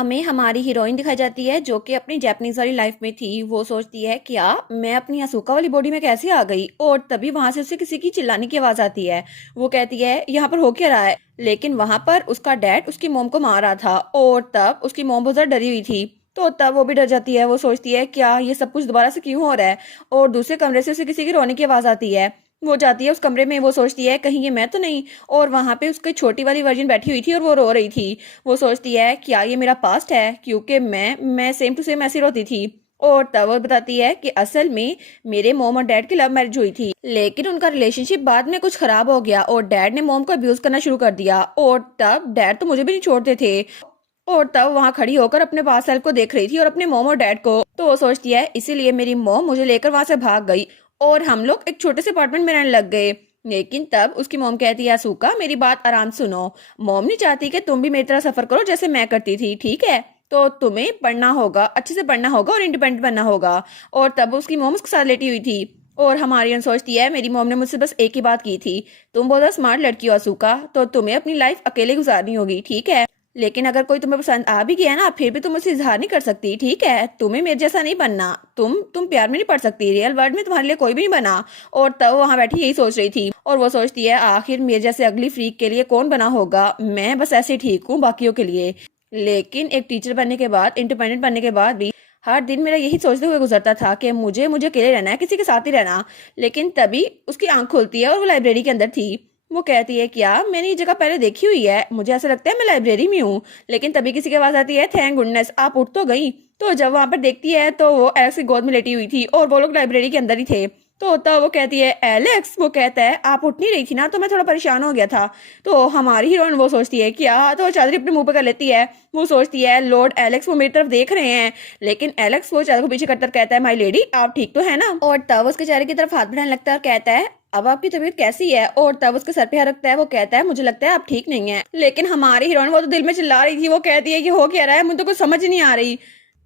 हमें हमारी हीरोइन दिखाई जाती है जो कि अपनी जापानीज वाली लाइफ में थी। वो सोचती है क्या मैं अपनी असूका वाली बॉडी में कैसे आ गई, और तभी वहां से उसे किसी की चिल्लाने की आवाज आती है। वो कहती है यहाँ पर हो क्या रहा है, लेकिन वहां पर उसका डैड उसकी मोम को मार रहा था और तब उसकी मोम बहुत ज्यादा डरी हुई थी। तो तब वो भी डर जाती है। वो सोचती है क्या ये सब कुछ दोबारा से क्यों हो रहा है, और दूसरे कमरे से उसे किसी की रोने की आवाज आती है। वो जाती है उस कमरे में। वो सोचती है कहीं ये मैं तो नहीं, और वहां पे उसकी छोटी वाली वर्जिन बैठी हुई थी और वो रो रही थी। वो सोचती है क्या ये मेरा पास्ट है, क्योंकि मैं सेम टू सेम ऐसी रोती थी। और तब वो बताती है कि असल में मेरे मोम और डैड की लव मैरिज हुई थी, लेकिन उनका रिलेशनशिप बाद में कुछ खराब हो गया और डैड ने मोम को अब्यूज करना शुरू कर दिया। और तब डैड तो मुझे भी नहीं छोड़ते थे। और तब वहां खड़ी होकर अपने पास सेल्फ को देख रही थी और अपने मोम और डैड को। तो वो सोचती है इसीलिए मेरी मोम मुझे लेकर वहां से भाग गई और हम लोग एक छोटे से अपार्टमेंट में रहने लग गए। लेकिन तब उसकी मोम कहती है असूका मेरी बात आराम सुनो, मोम नहीं चाहती कि तुम भी मेरी तरह सफर करो जैसे मैं करती थी, ठीक है? तो तुम्हें पढ़ना होगा, अच्छे से पढ़ना होगा और इंडिपेंडेंट बनना होगा। और तब उसकी मोम उसके साथ लेटी हुई थी। और हमारी अन सोचती है मेरी मोम ने मुझसे बस एक ही बात की थी, तुम बहुत स्मार्ट लड़की हो असूका, तो तुम्हें अपनी लाइफ अकेले गुजारनी होगी, ठीक है? लेकिन अगर कोई तुम्हें पसंद आ भी गया ना, फिर भी तुम उससे इजहार नहीं कर सकती, ठीक है? तुम्हें मेरे जैसा नहीं बनना, तुम प्यार में नहीं पड़ सकती, रियल वर्ल्ड में तुम्हारे लिए कोई भी नहीं बना। और तब वहां बैठी यही सोच रही थी। और वो सोचती है आखिर मेरे जैसे अगली फ्रीक के लिए कौन बना होगा, मैं बस ऐसे ठीक हूँ बाकियों के लिए। लेकिन एक टीचर बनने के बाद, इंडिपेंडेंट बनने के बाद भी हर दिन मेरा यही सोचते हुए गुजरता था कि मुझे मुझे अकेले रहना है, किसी के साथ ही रहना। लेकिन तभी उसकी आंख खुलती है और वो लाइब्रेरी के अंदर थी। वो कहती है क्या मैंने ये जगह पहले देखी हुई है, मुझे ऐसा लगता है मैं लाइब्रेरी में हूँ। लेकिन तभी किसी की आवाज आती है थैंक गुडनेस आप उठ तो गई। तो जब वहां पर देखती है तो वो एलेक्स की गोद में लेटी हुई थी और वो लोग लाइब्रेरी के अंदर ही थे। तो तब वो कहती है एलेक्स, वो कहता है आप उठ नहीं रही थी ना, तो मैं थोड़ा परेशान हो गया था। तो हमारी हीरोइन वो सोचती है क्या, तो वो चादर अपने मुंह पे कर लेती है। वो सोचती है लॉर्ड एलेक्स वो मेरी तरफ देख रहे हैं। लेकिन एलेक्स वो चादर को पीछे करकर कहता है माई लेडी आप ठीक तो है ना। और तब उसके चेहरे की तरफ हाथ बढ़ाने लगता है और कहता है अब आपकी तबीयत कैसी है। और तब उसके सर पे हाथ रखता है। वो कहता है मुझे लगता है आप ठीक नहीं है। लेकिन हमारी हीरोइन वो तो दिल में चिल्ला रही थी। वो कहती है कि हो क्या रहा है, मुझे तो कुछ समझ नहीं आ रही।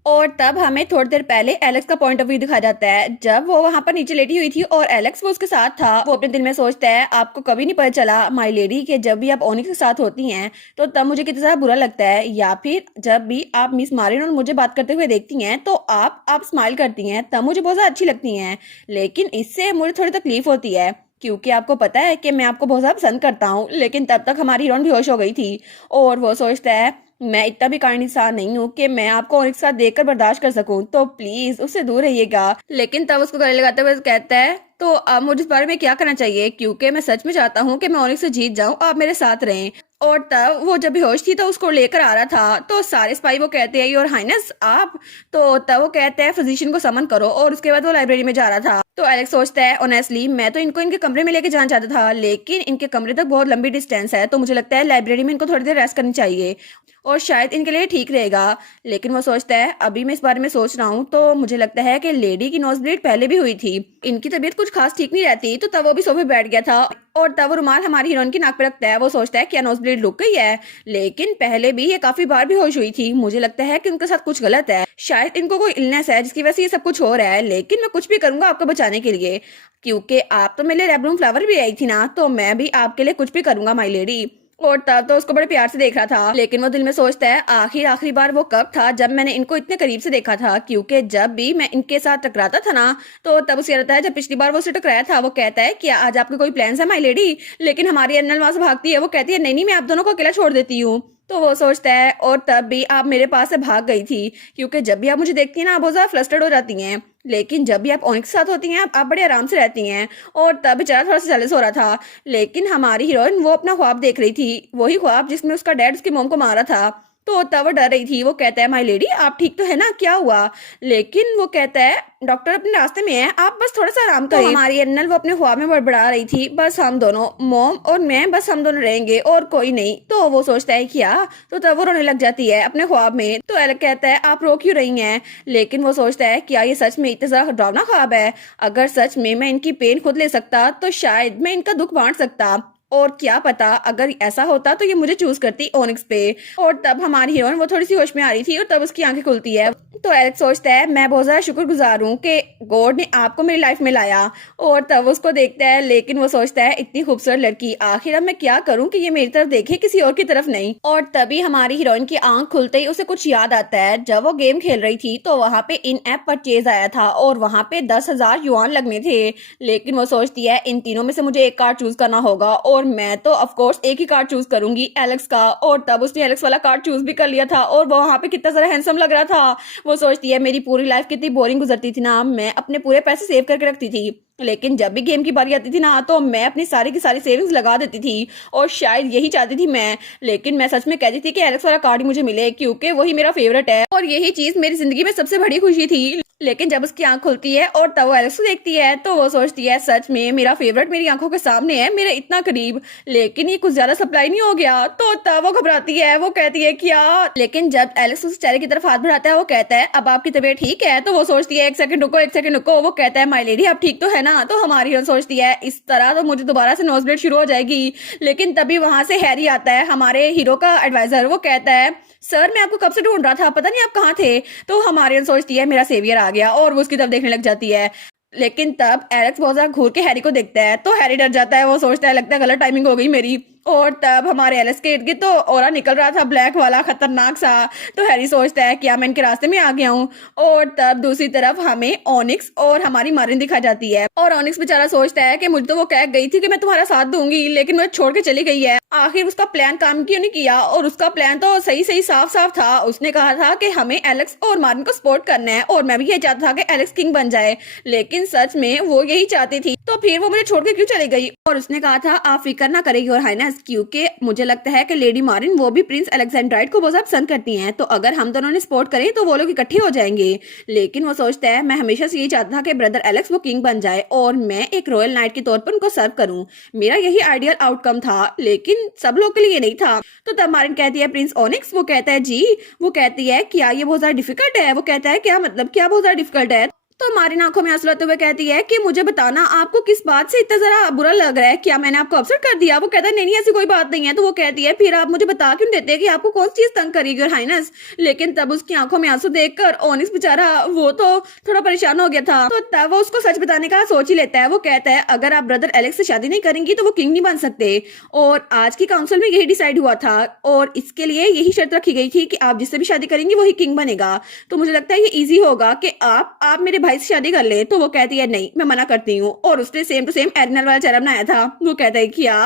और तब हमें थोड़ी देर पहले एलेक्स का पॉइंट ऑफ व्यू दिखाया जाता है, जब वो वहां पर नीचे लेटी हुई थी और एलेक्स वो उसके साथ था। वो अपने दिल में सोचता है आपको कभी नहीं पता चला माय लेडी कि जब भी आप ओनिक्स के साथ होती हैं तो तब मुझे कितना ज्यादा बुरा लगता है, या फिर जब भी आप मिस मारिन और मुझे बात करते हुए देखती हैं तो आप स्माइल करती हैं, तब मुझे बहुत ज्यादा अच्छी लगती हैं। लेकिन इससे मुझे थोड़ी तकलीफ होती है क्योंकि आपको पता है कि मैं आपको बहुत ज्यादा पसंद करता हूँ। लेकिन तब तक हमारी हीरोइन बेहोश हो गई थी। और वो सोचता है मैं इतना भी काइंड इंसान नहीं हूँ कि मैं आपको और एक साथ देखकर बर्दाश्त कर सकूं, तो प्लीज उससे दूर रहिएगा। लेकिन तब उसको गले लगाते हुए कहता है तो अब मुझे इस बारे में क्या करना चाहिए, क्योंकि मैं सच में चाहता हूँ कि मैं ओनिक्स से जीत जाऊं, आप मेरे साथ रहें। और तब वो जब बेहोश थी तो उसको लेकर आ रहा था, तो सारे स्पाई वो कहते हैं योर हाइनेस आप। तो तब वो कहते हैं फिजिशियन को समन करो, और उसके बाद वो लाइब्रेरी में जा रहा था। तो एलेक्स सोचता है ऑनेस्टली मैं तो इनको इनके कमरे में लेके जाना चाहता था, लेकिन इनके कमरे तक बहुत लंबी डिस्टेंस है, तो मुझे लगता है लाइब्रेरी में इनको थोड़ी देर रेस्ट करनी चाहिए और शायद इनके लिए ठीक रहेगा। लेकिन वो सोचता है अभी मैं इस बारे में सोच रहा हूँ तो मुझे लगता है कि लेडी की नोज ब्लीड पहले भी हुई थी, इनकी तबीयत कुछ खास ठीक नहीं रहती। तो तब वो भी सोफे बैठ गया था और तब वो रुमाल हमारी हीरोइन की नाक पे रखता है। वो सोचता है क्या नोज ब्लीड रुक गई है, लेकिन पहले भी ये काफी बार भी होश हुई थी, मुझे लगता है कि उनके साथ कुछ गलत है, शायद इनको कोई इलनेस है जिसकी वजह से ये सब कुछ हो रहा है। लेकिन मैं कुछ भी करूंगा आपको बचाने के लिए, क्योंकि आप तो मेरे लिए रेड रूम फ्लावर भी आई थी ना, तो मैं भी आपके लिए कुछ भी करूंगा माई लेडी। और तब तो उसको बड़े प्यार से देख रहा था। लेकिन वो दिल में सोचता है आखिरी बार वो कब था जब मैंने इनको इतने करीब से देखा था, क्योंकि जब भी मैं इनके साथ टकराता था ना, तो तब उसे रहता है जब पिछली बार वो उससे टकराया था। वो कहता है क्या आज आपके कोई प्लान है माई लेडी। लेकिन हमारी अन्नल वहां से भागती है। वो कहती है नहीं नहीं मैं आप दोनों को अकेला छोड़ देती हूँ। तो वो सोचता है और तब भी आप मेरे पास से भाग गई थी, क्योंकि जब भी आप मुझे देखती हैं ना आप बहुत ज्यादा फ्रस्ट्रेट हो जाती हैं, लेकिन जब भी आप ओनिक्स के साथ होती हैं आप बड़े आराम से रहती हैं। और तब बेचारा थोड़ा सा जेलस हो रहा था। लेकिन हमारी हीरोइन वो अपना ख्वाब देख रही थी, वही ख्वाब जिसमें उसका डैड उसकी मोम को मारा था। तो तब वो डर रही थी। वो कहता है माई लेडी आप ठीक तो है ना, क्या हुआ? लेकिन वो कहता है डॉक्टर अपने रास्ते में है, आप बस थोड़ा सा आराम करें। तो हमारी अन्नल वो अपने ख्वाब में बड़बड़ा रही थी बस हम दोनों, मोम और मैं, बस हम दोनों रहेंगे और कोई नहीं। तो वो सोचता है क्या, तो तब वो रोने लग जाती है अपने ख्वाब में। तो एलेक्स कहता है आप रो क्यों रही हैं? लेकिन वो सोचता है क्या ये सच में इतना ज्यादा डरावना ख्वाब है? अगर सच में मैं इनकी पेन खुद ले सकता तो शायद मैं इनका दुख बांट सकता। और क्या पता अगर ऐसा होता तो ये मुझे चूज करती ओनिक्स पे। और तब हमारी हीरोइन वो थोड़ी सी होश में आ रही थी और तब उसकी आंखें खुलती है। तो एलेक्स सोचता है मैं बहुत ज्यादा शुक्रगुजार हूँ कि गॉड ने आपको मेरी लाइफ में लाया। और तब उसको देखता है, लेकिन वो सोचता है इतनी खूबसूरत लड़की, आखिर अब मैं क्या करूँ कि ये मेरी तरफ देखे, किसी और की तरफ नहीं। और तभी हमारी हीरोइन की आंख खुलते ही उसे कुछ याद आता है। जब वो गेम खेल रही थी तो वहां पे इन ऐप परचेज आया था और वहां पे 10,000 युआन लगने थे। लेकिन वो सोचती है इन तीनों में से मुझे एक कार्ड चूज करना होगा और मैं तो ऑफकोर्स एक ही कार्ड चूज करूंगी, एलेक्स का। और तब उसने एलेक्स वाला कार्ड चूज भी कर लिया था और वो वहां पे कितना सारा हैंडसम लग रहा था। वो सोचती है मेरी पूरी लाइफ कितनी बोरिंग गुजरती थी ना, मैं अपने पूरे पैसे सेव करके रखती थी, लेकिन जब भी गेम की बारी आती थी ना तो मैं अपनी सारी की सारी सेविंग्स लगा देती थी और शायद यही चाहती थी मैं। लेकिन मैं सच में कहती थी कि एलेक्स वाला कार्ड ही मुझे मिले क्योंकि वही मेरा फेवरेट है और यही चीज मेरी जिंदगी में सबसे बड़ी खुशी थी। लेकिन जब उसकी आंख खुलती है और तब वो एलेक्स को देखती है तो वो सोचती है सच में मेरा फेवरेट मेरी आंखों के सामने है, मेरे इतना करीब, लेकिन ये कुछ ज्यादा सप्लाई नहीं हो गया। तो तब वो घबराती है, वो कहती है क्या। लेकिन जब एलेक्स उस चेहरे की तरफ हाथ बढ़ाता है वो कहता है अब आपकी तबीयत ठीक है। तो वो सोचती है एक सेकंड रुको, एक सेकंड रुको। वो कहता है माय लेडी आप ठीक तो है ना। तो हमारी हीरोइन सोचती है इस तरह तो मुझे दोबारा से नोज ब्लीड शुरू हो जाएगी। लेकिन तभी वहां से हैरी आता है, हमारे हीरो का एडवाइजर। वो कहता है सर मैं आपको कब से ढूंढ रहा था, पता नहीं आप कहाँ थे। तो हमारी सोचती है मेरा सेवियर आ गया और वो उसकी तरफ देखने लग जाती है। लेकिन तब एलेक्स बहुत ज्यादा घूर के हैरी को देखता है तो हैरी डर जाता है। वो सोचता है लगता है गलत टाइमिंग हो गई मेरी। और तब हमारे एलेक्स के इर्द गिर्द तो ओरा निकल रहा था ब्लैक वाला खतरनाक सा। तो हैरी सोचता है क्या मैं इनके रास्ते में आ गया हूँ। और तब दूसरी तरफ हमें ओनिक्स और हमारी मारिन दिखा जाती है और ओनिक्स बेचारा सोचता है कि मुझे तो वो कह गई थी कि मैं तुम्हारा साथ दूंगी, लेकिन मुझे छोड़ के चली गई है। आखिर उसका प्लान काम क्यों नहीं किया। और उसका प्लान तो सही सही साफ साफ था। उसने कहा था कि हमें एलेक्स और मारिन को सपोर्ट करना है और मैं भी ये चाहता था कि एलेक्स किंग बन जाए, लेकिन सच में वो यही चाहती थी। तो फिर वो मुझे छोड़ के क्यों चली गई। और उसने कहा था आप फिक्र ना करेगी और हाइनेस, क्योंकि मुझे लगता है कि लेडी मारिन वो भी प्रिंस अलेक्जेंड्राइड को बहुत ज्यादा पसंद करती हैं, तो अगर हम दोनों ने सपोर्ट करें तो वो लोग इकट्ठे हो जाएंगे। लेकिन वो सोचता है मैं हमेशा से यही चाहता था कि ब्रदर एलेक्स वो किंग बन जाए और मैं एक रॉयल नाइट के तौर पर उनको सर्व करूं। मेरा यही आइडियल आउटकम था, लेकिन सब लोग के लिए नहीं था। तो तब मारिन कहती है प्रिंस ओनिक्स। वो कहता है जी। वो कहती है क्या ये बहुत ज्यादा डिफिकल्ट है। वो कहता है क्या मतलब, क्या बहुत ज्यादा डिफिकल्ट है। तो हमारी आंखों में आंसू लाते हुए कहती है कि मुझे बताना आपको किस बात से इतना जरा बुरा लग रहा है, क्या मैंने आपको अपसेट कर दिया। वो कहता है नहीं नहीं ऐसी कोई बात नहीं है। तो वो कहती है फिर आप मुझे बता क्यों देते हैं कि आपको कौन सी चीज तंग करेगी और हाइनेस। लेकिन तब उसकी आंखों में आंसू देखकर ओनिक्स बेचारा वो तो थोड़ा परेशान हो गया था। तो तब वो उसको सच बताने का सोच ही लेता है। वो कहता है अगर आप ब्रदर एलेक्स से शादी नहीं करेंगी तो वो किंग नहीं बन सकते और आज की काउंसिल में यही डिसाइड हुआ था और इसके लिए यही शर्त रखी गई थी कि आप जिससे भी शादी करेंगी वही किंग बनेगा। तो मुझे लगता है ये इजी होगा कि आप मेरे भाई से शादी कर ले। तो वो कहती है नहीं मैं मना करती हूँ। और उसने सेम टू सेम एरिनल वाला चेहरा बनाया था। वो कहता है क्या।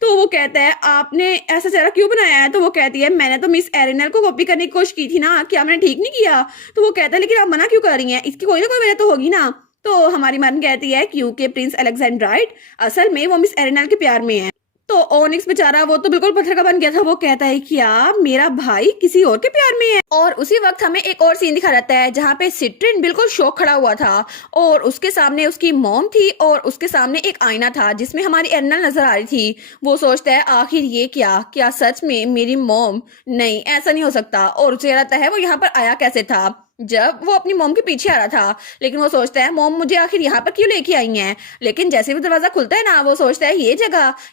तो वो कहता है आपने ऐसा चेहरा क्यों बनाया है। तो वो कहती है मैंने तो मिस एरिनल को कॉपी करने की कोशिश की थी ना, क्या मैंने ठीक नहीं किया। तो वो कहता है लेकिन आप मना क्यों कर रही हैं, इसकी कोई ना कोई वजह तो होगी ना। तो हमारी मन कहती है क्योंकि प्रिंस अलेक्जेंड्राइड असल में वो मिस एरिनल के प्यार में है। तो ओनिक्स बेचारा वो तो बिल्कुल पत्थर का बन गया था। वो कहता है क्या मेरा भाई किसी और के प्यार में है। और उसी वक्त हमें एक और सीन दिखा जाता है जहाँ पे सिट्रिन बिल्कुल शौक खड़ा हुआ था और उसके सामने उसकी मॉम थी और उसके सामने एक आईना था जिसमें हमारी एरिनल नजर आ रही थी। वो सोचता है आखिर ये क्या सच में मेरी मॉम, नहीं ऐसा नहीं हो सकता। और उसे लगता है वो यहाँ पर आया कैसे था जब वो अपनी मॉम के पीछे आ रहा था। लेकिन वो सोचता है मॉम मुझे आखिर यहाँ पर क्यों लेके आई हैं। लेकिन जैसे भी दरवाजा खुलता है ना वो सोचता है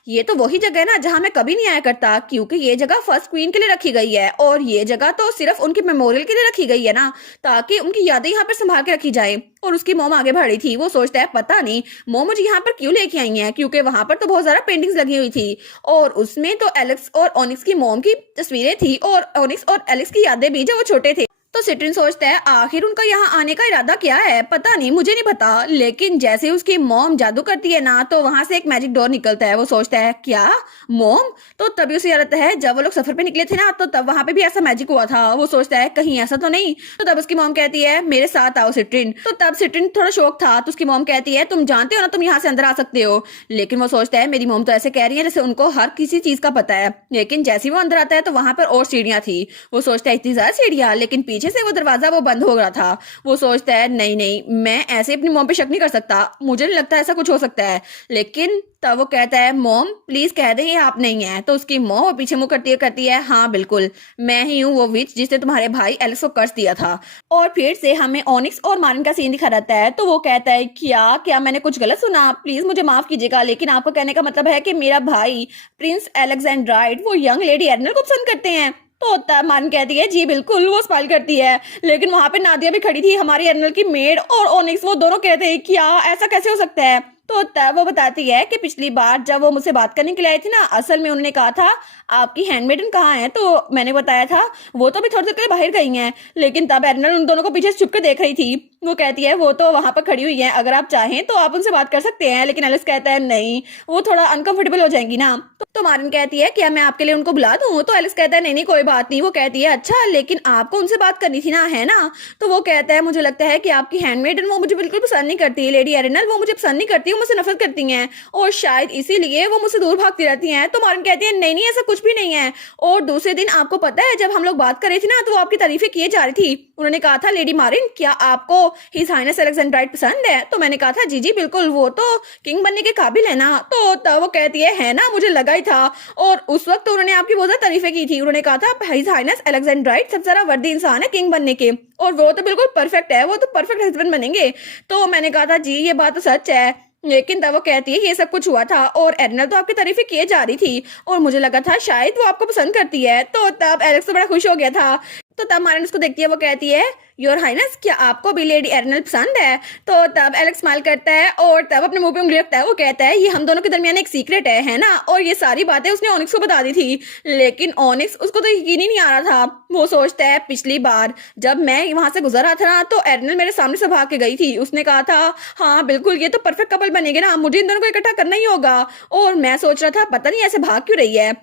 ये तो वही जगह है ना जहाँ मैं कभी नहीं आया करता, क्योंकि ये जगह फर्स्ट क्वीन के लिए रखी गई है और ये जगह तो सिर्फ उनके मेमोरियल के लिए रखी गई है ना, ताकि उनकी यादें यहाँ पर संभाल के रखी जाए। और उसकी मॉम आगे बढ़ रही थी। वो सोचता है पता नहीं मॉम मुझे यहाँ पर क्यों लेके आई हैं, क्योंकि वहां पर तो बहुत सारा पेंटिंग्स लगी हुई थी और उसमें तो एलेक्स और ओनिक्स की मॉम की तस्वीरें थी और ओनिक्स और एलेक्स की यादें भी जब वो छोटे थे। तो सिट्रिन सोचता है आखिर उनका यहाँ आने का इरादा क्या है, पता नहीं मुझे नहीं पता। लेकिन जैसे उसकी मॉम जादू करती है ना तो वहां से एक मैजिक डोर निकलता है। वो सोचता है क्या मॉम। तो तभी उसे याद आता है जब वो लोग सफर पे निकले थे ना तो तब वहां पे भी ऐसा मैजिक हुआ था। वो सोचता है कहीं ऐसा तो नहीं। तो तब उसकी मॉम कहती है मेरे साथ आओ सिट्रिन। तो तब सिट्रिन थोड़ा शौक था तो उसकी मॉम कहती है तुम जानते हो ना तुम यहाँ से अंदर आ सकते हो। लेकिन वो सोचता है मेरी मॉम तो ऐसे कह रही है जैसे उनको हर किसी चीज का पता है। लेकिन जैसे वो अंदर आता है तो वहां पर और सीढ़ियां थी। वो सोचता है इतनी ज्यादा सीढ़ियां, लेकिन पीछे पीछे से वो दरवाजा वो बंद हो रहा था। वो सोचता है नहीं नहीं, मैं ऐसे अपनी मॉम पे शक नहीं कर सकता, मुझे नहीं लगता ऐसा कुछ हो सकता है। लेकिन तब वो कहता है मॉम प्लीज कह दे ये आप नहीं है। तो उसकी मॉम वो पीछे मुंह करती है हाँ बिल्कुल मैं ही हूँ वो विच जिसने तुम्हारे भाई एलेक्स को कर्ज दिया था। और फिर से हमें ओनिक्स और मारिन का सीन दिखा रहता है। तो वो कहता है क्या क्या मैंने कुछ गलत सुना, प्लीज मुझे माफ कीजिएगा, लेकिन आपको कहने का मतलब है कि मेरा भाई प्रिंस एलेक्जेंड्राइड वो यंग लेडी एरनल को पसंद करते हैं। तो तब मान कहती है जी बिल्कुल, वो स्माइल करती है। लेकिन वहां पे नादिया भी खड़ी थी, हमारी एरनल की मेड, और ओनिक्स, वो दोनों कहते हैं क्या ऐसा कैसे हो सकता है। तो तब वो बताती है कि पिछली बार जब वो मुझसे बात करने के लिए आई थी ना, असल में उन्होंने कहा था आपकी हैंडमेडन कहाँ है। तो मैंने बताया था वो तो अभी थोड़ी देर के लिए बाहर गई हैं। लेकिन तब एरनल उन दोनों को पीछे से छुप के देख रही थी। वो कहती है वो तो वहां पर खड़ी हुई है, अगर आप चाहें तो आप उनसे बात कर सकते हैं। लेकिन एलिस कहता है नहीं, वो थोड़ा अनकंफर्टेबल हो जाएंगी ना। तो मारिन कहती है क्या मैं आपके लिए उनको बुला दूं। तो एलिस कहता है नहीं नहीं कोई बात नहीं। वो कहती है अच्छा लेकिन आपको उनसे बात करनी थी ना, है ना। तो वो कहता है मुझे लगता है कि आपकी हैंडमेडन वो मुझे बिल्कुल पसंद नहीं करती, लेडी एरनल वो मुझे पसंद नहीं करती, वो मुझसे नफरत करती हैं और शायद इसीलिए वो मुझसे दूर भागती रहती हैं। तो मारिन कहती है नहीं नहीं ऐसा कुछ भी नहीं है। और दूसरे दिन आपको पता है जब हम लोग बात कर रहे थे ना, तो वो आपकी तारीफें किए जा रही थी। उन्होंने कहा था लेडी मारिन क्या आपको हिज हाइनेस एलेक्जेंड्राइड पसंद है। तो मैंने कहा था जी जी बिल्कुल, वो तो किंग बनने के काबिल है ना। तो तब वो कहती है ना मुझे लगा ही था। और उस वक्त तो उन्होंने आपकी बहुत ज्यादा तारीफें की थी, उन्होंने कहा था हिज हाइनेस एलेक्जेंड्राइड सबसे ज्यादा वर्दी इंसान है किंग बनने के, और वो तो बिल्कुल परफेक्ट है, वो तो परफेक्ट हस्बैंड बनेंगे। तो मैंने कहा था जी ये बात तो सच है। लेकिन तब वो कहती है ये सब कुछ हुआ था और एरनल तो आपकी तारीफें किए जा रही थी और मुझे लगा था शायद वो आपको पसंद करती है। तो तब एलेक्स तो बड़ा खुश हो गया था। तो तब मारिन उसको देखती है, वो कहती है योर हाइनेस क्या आपको भी लेडी एरनल पसंद है। तो तब एलेक्स स्माइल करता है और तब अपने मुंह पे उंगली रखता है। वो कहता है ये हम दोनों के दरमियान एक सीक्रेट है ना। और ये सारी बातें उसने ओनिक्स को बता दी थी, लेकिन ओनिक्स उसको तो यकीन ही नहीं आ रहा था। वो सोचता है पिछली बार जब मैं वहां से गुजर रहा था ना, तो एरनल मेरे सामने से भाग के गई थी, उसने कहा था हाँ बिल्कुल ये तो परफेक्ट कपल बनेंगे ना, मुझे इन दोनों को इकट्ठा करना ही होगा। और मैं सोच रहा था पता नहीं ऐसे भाग क्यों रही है,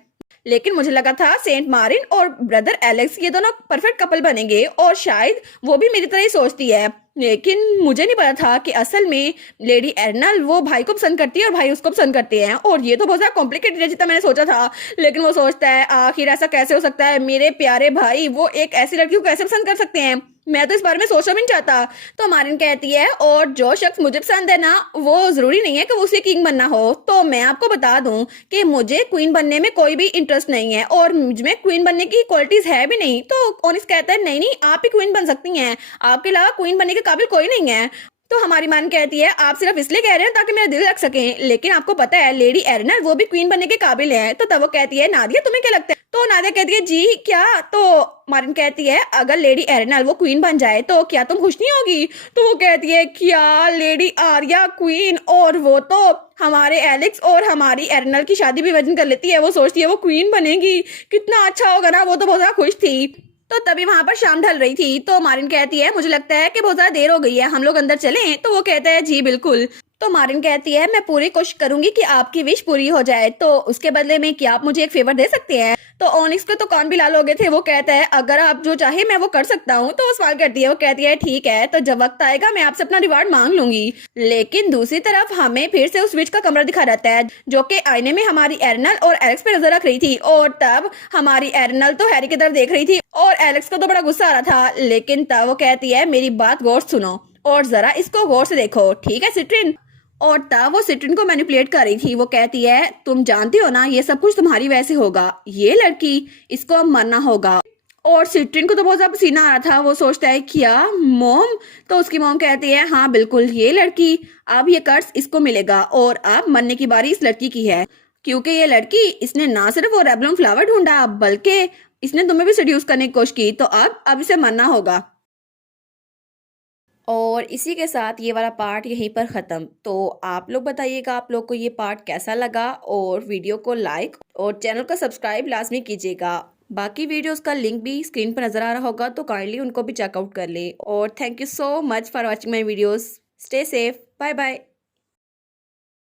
लेकिन मुझे लगा था सेंट मारिन और ब्रदर एलेक्स ये दोनों परफेक्ट कपल बनेंगे और शायद वो भी मेरी तरह ही सोचती है। लेकिन मुझे नहीं पता था कि असल में लेडी एरनल वो भाई को पसंद करती है और भाई उसको पसंद करते हैं, और ये तो बहुत ज्यादा कॉम्प्लिकेटेड है जितना मैंने सोचा था। लेकिन वो सोचता है आखिर ऐसा कैसे हो सकता है, मेरे प्यारे भाई वो एक ऐसी लड़की को कैसे पसंद कर सकते हैं, मैं तो इस बारे में सोचना भी नहीं चाहता। तो मारिन कहती है और जो शख्स मुझे पसंद है ना, वो जरूरी नहीं है कि वो उसे किंग बनना हो। तो मैं आपको बता दूं कि मुझे क्वीन बनने में कोई भी इंटरेस्ट नहीं है और मुझमें क्वीन बनने की क्वालिटीज है भी नहीं। तो ओनिस कहता है नहीं नहीं आप ही क्वीन बन सकती हैं, आपके अलावा क्वीन बनने के काबिल कोई नहीं है। तो हमारी मान कहती है आप सिर्फ इसलिए कह रहे हैं ताकि मेरा दिल रख सकें, लेकिन आपको पता है लेडी एरनल वो भी क्वीन बनने के काबिल है। तो तब वो कहती है नादिया तुम्हें क्या लगता है। तो नादिया कहती है जी क्या। तो मारिन कहती है अगर लेडी एरनल वो क्वीन बन जाए तो क्या तुम खुश नहीं होगी। तो वो कहती है क्या लेडी आर्या क्वीन, और वो तो हमारे एलेक्स और हमारी एरनल की शादी भी वजन कर लेती है, वो सोचती है वो क्वीन बनेगी, कितना अच्छा होगा ना। वो तो बहुत ज्यादा खुश थी। तो तभी वहां पर शाम ढल रही थी। तो मारिन कहती है मुझे लगता है कि बहुत ज्यादा देर हो गई है, हम लोग अंदर चलें। तो वो कहता है जी बिल्कुल। तो मारिन कहती है मैं पूरी कोशिश करूंगी कि आपकी विश पूरी हो जाए, तो उसके बदले में क्या आप मुझे एक फेवर दे सकते हैं। तो ओनिक्स को तो कान भी लाल हो गए थे। वो कहता है अगर आप जो चाहे मैं वो कर सकता हूँ। तो वो सवाल करती है, वो कहती है ठीक है तो जब वक्त आएगा मैं आपसे अपना रिवार्ड मांग लूंगी। लेकिन दूसरी तरफ हमें फिर से उस विच का कमरा दिखा रहता है जो कि आईने में हमारी एरनल और एलेक्स पे नजर रख रही थी, और तब हमारी एरनल तो हैरी की तरफ देख रही थी और एलेक्स को तो बड़ा गुस्सा आ रहा था। लेकिन तब वो कहती है मेरी बात गौर सुनो और जरा इसको गौर से देखो, ठीक है सिट्रिन। और तब वो सिट्रिन को मैनिपुलेट कर रही थी। वो कहती है तुम जानती हो ना ये सब कुछ तुम्हारी वजह से होगा, ये लड़की इसको अब मरना होगा। और सिट्रिन को तो बहुत ज्यादा पसीना आ रहा था। वो सोचता है क्या मॉम। तो उसकी मॉम कहती है हाँ बिल्कुल ये लड़की, अब ये कर्ज इसको मिलेगा और अब मरने की बारी इस लड़की की है, क्योंकि ये लड़की इसने ना सिर्फ वो रेबलम फ्लावर ढूंढा बल्कि इसने तुम्हें भी सेड्यूस करने की कोशिश की, तो अब इसे मरना होगा। और इसी के साथ ये वाला पार्ट यहीं पर ख़त्म। तो आप लोग बताइएगा आप लोग को ये पार्ट कैसा लगा, और वीडियो को लाइक और चैनल को सब्सक्राइब लाजमी कीजिएगा। बाकी वीडियोस का लिंक भी स्क्रीन पर नज़र आ रहा होगा, तो काइंडली उनको भी चेकआउट कर ले। और thank you so much for watching my videos. Stay safe, bye bye.